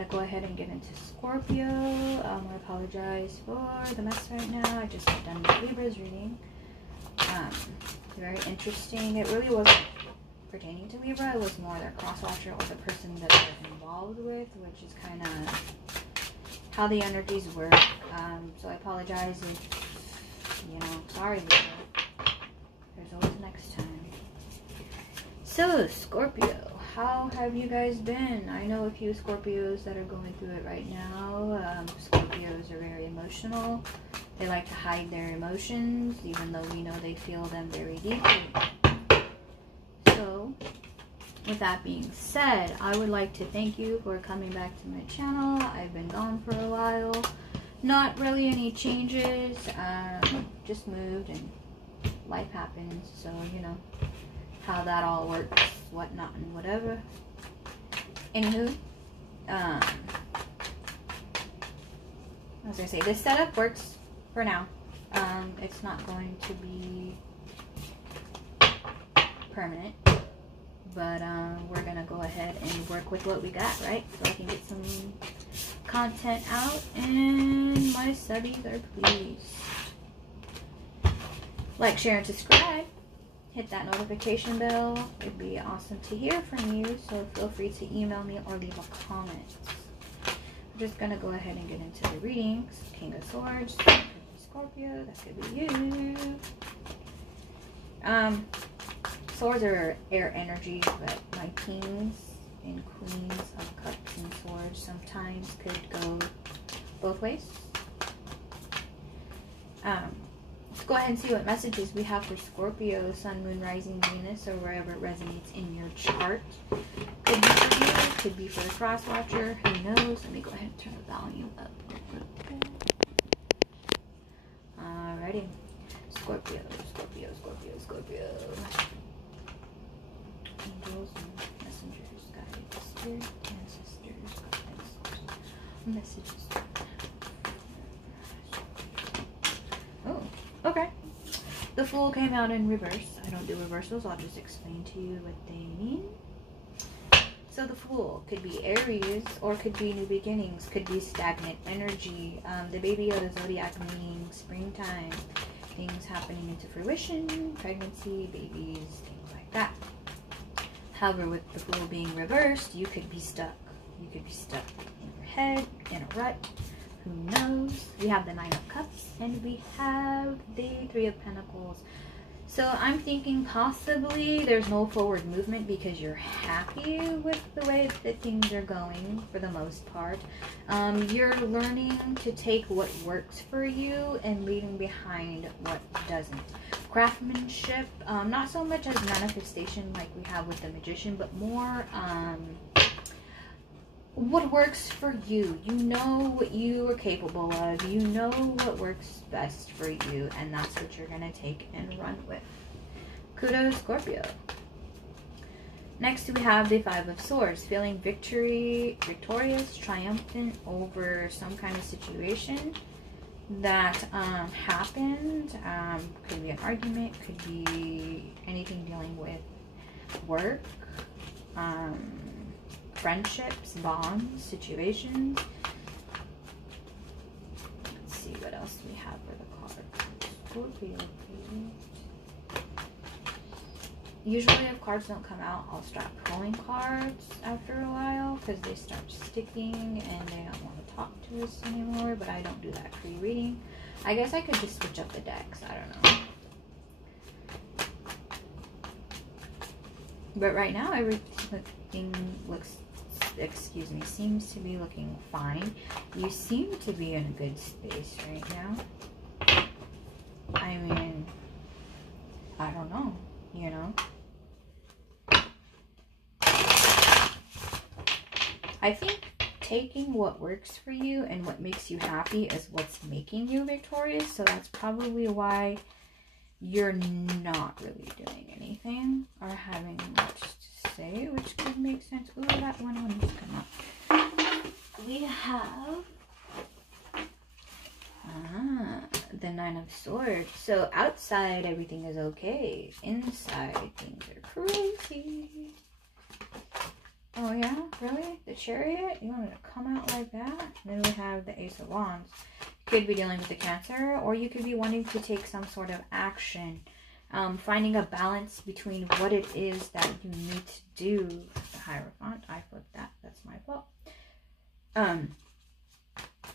to go ahead and get into Scorpio. I apologize for the mess right now. I just got done with Libra's reading. Very interesting. It really wasn't pertaining to Libra. It was more their cross-watcher or the person that they're involved with, which is kind of how the energies work. So I apologize if, you know, sorry, Libra. There's always next time. So, Scorpio, how have you guys been? I know a few Scorpios that are going through it right now. Scorpios are very emotional. They like to hide their emotions, even though we know they feel them very deeply. So, with that being said, I would like to thank you for coming back to my channel. I've been gone for a while. Not really any changes. Just moved and life happens. So, you know how that all works, whatnot, and whatever. Anywho, I was gonna say, this setup works for now. It's not going to be permanent, but we're gonna go ahead and work with what we got, right? So I can get some content out and my subbies are pleased. Like, share, and subscribe. Hit that notification bell. It'd be awesome to hear from you, so feel free to email me or leave a comment. I'm just gonna go ahead and get into the readings. King of Swords, Scorpio, that could be you. Swords are air energy, but my kings and queens of cups and swords sometimes could go both ways. Let's go ahead and see what messages we have for Scorpio, Sun, Moon, Rising, Venus, or wherever it resonates in your chart. Could be for you, could be for the cross-watcher, who knows? Let me go ahead and turn the volume up a little bit. Alrighty. Scorpio, Scorpio, Scorpio, Scorpio. Angels and messengers, guides, spirit, ancestors, guides, messages. Oh, okay. The Fool came out in reverse. I don't do reversals. I'll just explain to you what they mean. So the Fool could be Aries, or could be new beginnings, could be stagnant energy. The Baby Yoda zodiac meaning springtime, things happening into fruition, pregnancy, babies, things like that. However, with the Fool being reversed, you could be stuck. You could be stuck in your head, in a rut. Who knows? We have the Nine of Cups and we have the Three of Pentacles. So I'm thinking possibly there's no forward movement because you're happy with the way that things are going for the most part. You're learning to take what works for you and leaving behind what doesn't. Craftsmanship, not so much as manifestation like we have with the Magician, but more what works for you. You know what you are capable of. You know what works best for you, and that's what you're going to take and run with. Kudos, Scorpio. Next we have the Five of Swords, feeling victorious, triumphant over some kind of situation that happened. Could be an argument, could be anything dealing with work, friendships, bonds, situations. Let's see what else we have for the cards. Scorpio, please. Usually if cards don't come out, I'll start pulling cards after a while because they start sticking and they don't want to talk to us anymore, but I don't do that pre-reading. I guess I could just switch up the decks, I don't know. But right now everything looks, excuse me, seems to be looking fine. You seem to be in a good space right now. I mean, I don't know, you know. I think taking what works for you and what makes you happy is what's making you victorious. So that's probably why you're not really doing anything or having much to say, which could make sense. Ooh, that one just come up. We have the Nine of Swords. So outside everything is okay. Inside things are crazy. Oh yeah, really? The Chariot? You want it to come out like that? And then we have the Ace of Wands. You could be dealing with the Cancer, or you could be wanting to take some sort of action. Finding a balance between what it is that you need to do. The Hierophant. I flipped that. That's my fault.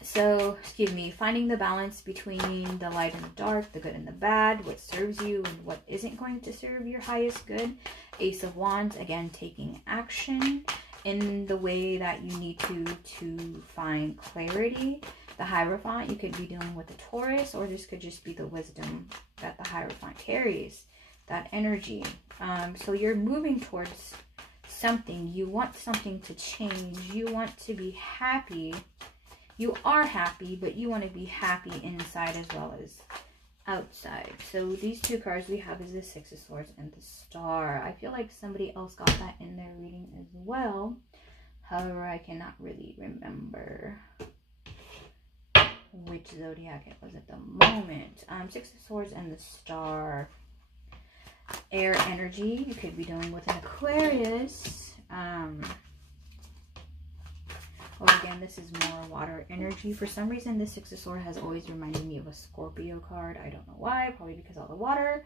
So, excuse me, finding the balance between the light and the dark, the good and the bad, what serves you and what isn't going to serve your highest good. Ace of Wands, again, taking action in the way that you need to find clarity. The Hierophant, you could be dealing with a Taurus, or this could just be the wisdom that the Hierophant carries, that energy. So you're moving towards something. You want something to change. You want to be happy. You are happy, but you want to be happy inside as well as outside. So these two cards we have is the Six of Swords and the Star. I feel like somebody else got that in their reading as well. However, I cannot really remember which zodiac it was at the moment. Six of Swords and the Star. Air energy. You could be dealing with an Aquarius. Well, again, this is more water energy. For some reason, this Six of Swords has always reminded me of a Scorpio card. I don't know why. Probably because all the water.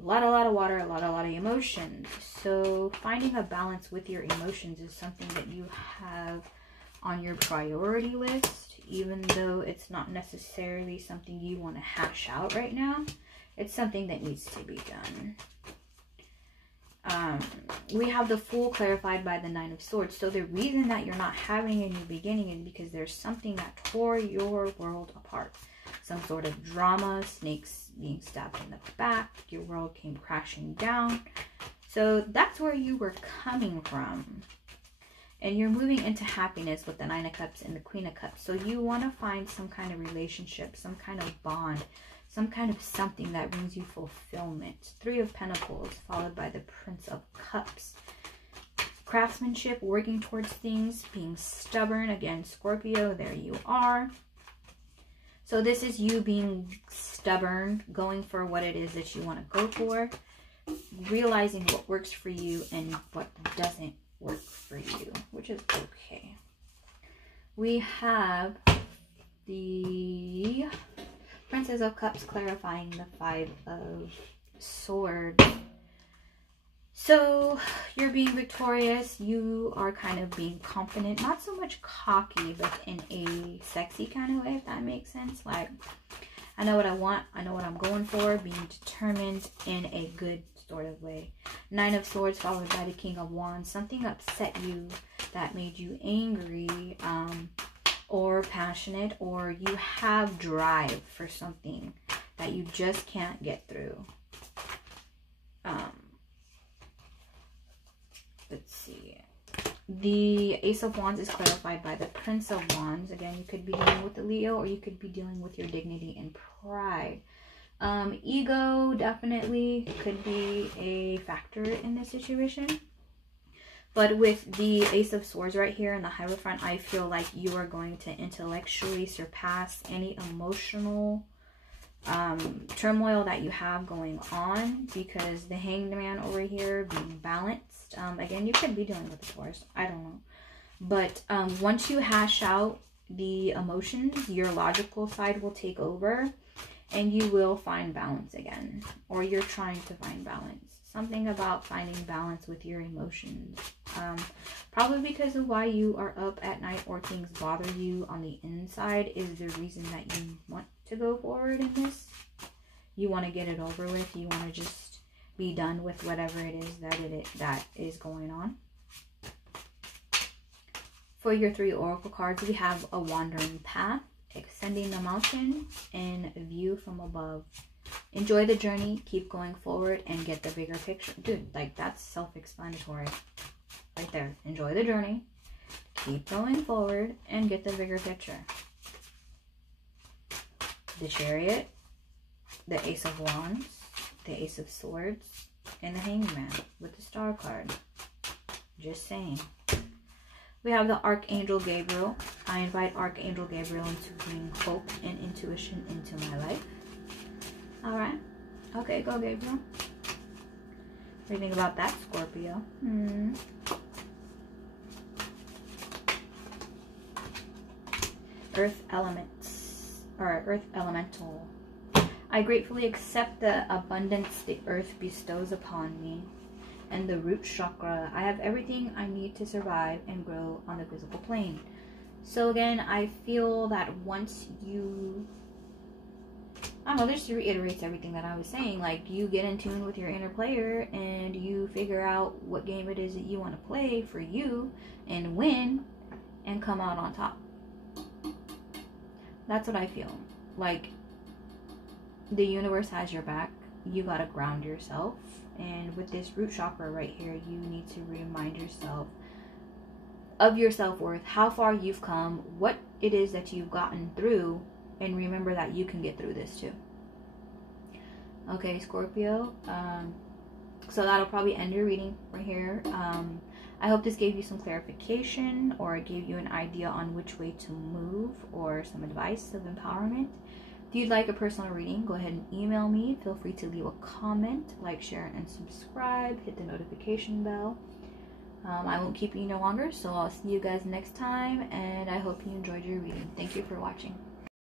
A lot of water. A lot of emotions. So finding a balance with your emotions is something that you have on your priority list. Even though it's not necessarily something you want to hash out right now. It's something that needs to be done. We have the Fool clarified by the Nine of Swords. So the reason that you're not having a new beginning is because there's something that tore your world apart. Some sort of drama, snakes being stabbed in the back, your world came crashing down. So that's where you were coming from. And you're moving into happiness with the Nine of Cups and the Queen of Cups. So you want to find some kind of relationship, some kind of bond, some kind of something that brings you fulfillment. Three of Pentacles, followed by the Prince of Cups. Craftsmanship, working towards things, being stubborn. Again, Scorpio, there you are. So this is you being stubborn, going for what it is that you want to go for. Realizing what works for you and what doesn't work for you, which is okay. We have the Princess of Cups clarifying the Five of Swords. So you're being victorious. You are kind of being confident, not so much cocky, but in a sexy kind of way, if that makes sense. Like, I know what I want. I know what I'm going for. Being determined in a good sort of way. Nine of Swords followed by the King of Wands. Something upset you that made you angry, or passionate, or you have drive for something that you just can't get through. Let's see. The Ace of Wands is clarified by the Prince of Wands. Again, you could be dealing with the Leo, or you could be dealing with your dignity and pride. Ego definitely could be a factor in this situation. But with the Ace of Swords right here in the Hierophant, I feel like you are going to intellectually surpass any emotional turmoil that you have going on, because the Hanged Man over here being balanced. Again, you could be dealing with the Taurus. I don't know. But once you hash out the emotions, your logical side will take over and you will find balance again. Or you're trying to find balance. Something about finding balance with your emotions. Probably because of why you are up at night or things bother you on the inside is the reason that you want to go forward in this. You want to get it over with. You want to just be done with whatever it is that is going on. For your three oracle cards, we have a wandering path, extending the mountain, and a view from above. Enjoy the journey, keep going forward, and get the bigger picture. Dude, like, that's self-explanatory right there. Enjoy the journey, keep going forward, and get the bigger picture. The Chariot, the Ace of Wands, the Ace of Swords, and the Hanged Man with the Star card. Just saying. We have the Archangel Gabriel. I invite Archangel Gabriel to bring hope and intuition into my life. Alright. Okay, go Gabriel. What do you think about that, Scorpio? earth elements, or earth elemental. I gratefully accept the abundance the earth bestows upon me. And the root chakra. I have everything I need to survive and grow on the physical plane. So again, I feel that once you, I don't know, this reiterates everything that I was saying. Like, you get in tune with your inner player and you figure out what game it is that you want to play for you and win and come out on top. That's what I feel. Like, the universe has your back. You gotta ground yourself. And with this root chakra right here, you need to remind yourself of your self-worth, how far you've come, what it is that you've gotten through, and remember that you can get through this too. Okay, Scorpio. So that'll probably end your reading right here. I hope this gave you some clarification, or it gave you an idea on which way to move, or some advice of empowerment. If you'd like a personal reading, go ahead and email me. Feel free to leave a comment, like, share, and subscribe. Hit the notification bell. I won't keep you no longer, so I'll see you guys next time, and I hope you enjoyed your reading. Thank you for watching.